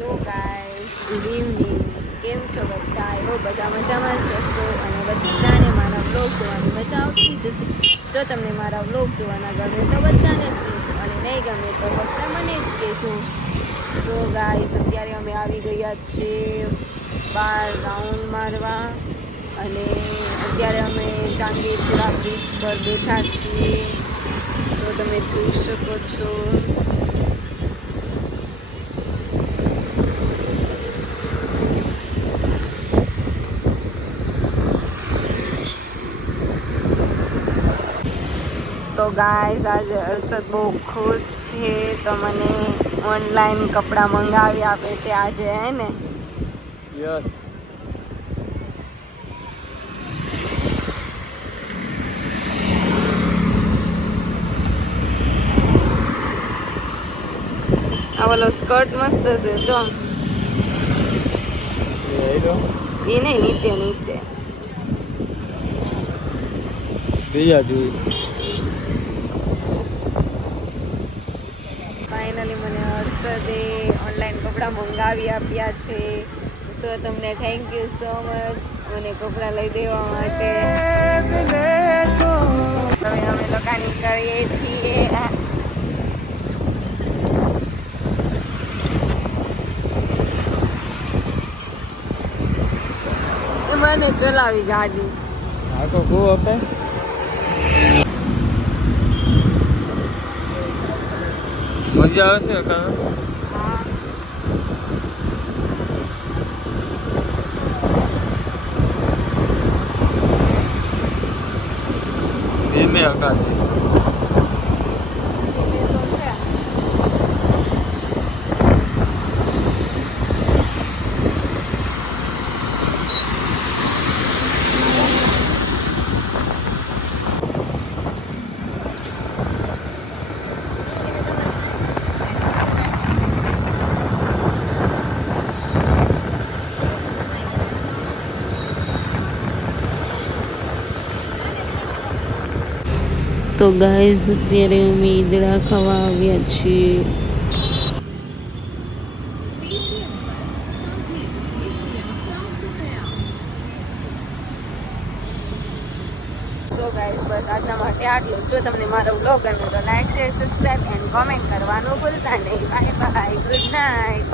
Hello guys, good evening. કેમ છો બધા? એવો બધા મજામાં જ જશો અને બધાને મારા વ્લોગ જોવાની મજા આવતી જશે. જો તમને મારા વ્લોગ જોવાના ગમે તો બધાને જ કહેજો અને નહીં ગમે તો ફક્ત મને જ કહેજો. સો ગાઈસ, અત્યારે અમે આવી ગયા છીએ બહાર રાઉન્ડ મારવા અને અત્યારે અમે ચાંદીપુરા બ્રિજ પર બેઠા છીએ. તો તમે જોઈ શકો છો. તો ગાઈસ, આજે હર્ષદ બહુ ખુશ છે તો મને ઓનલાઈન કપડાં મંગાવી આપે છે આજે, હે ને? યસ. આ ઓલો સ્કર્ટ મસ્ત છે જો. એ નહીં, નીચે નીચે બીજા જોઈ. ફાઇનલી મને હર્ષદે ઓનલાઈન કપડાં મંગાવી આપ્યા છે. સો તમને થેન્ક યુ સો મચ મને કપડાં લઈ દેવા માટે. હવે અમે લોકો નીકળીએ છીએ. મને ચલાવી ગાડી. આ તો બહુ આપે. મજા આવે છે કા? ધીમે હકાતી. તો ગાઈઝ, અત્યારે અમે ઈદડા ખાવા આવ્યા છીએ. સો ગાઈઝ, બસ આજના માટે આટલું. જો તમને મારો વ્લોગ ગમે તો like, share, subscribe and comment કરવાનું ભૂલતા નહીં. Bye bye, good night.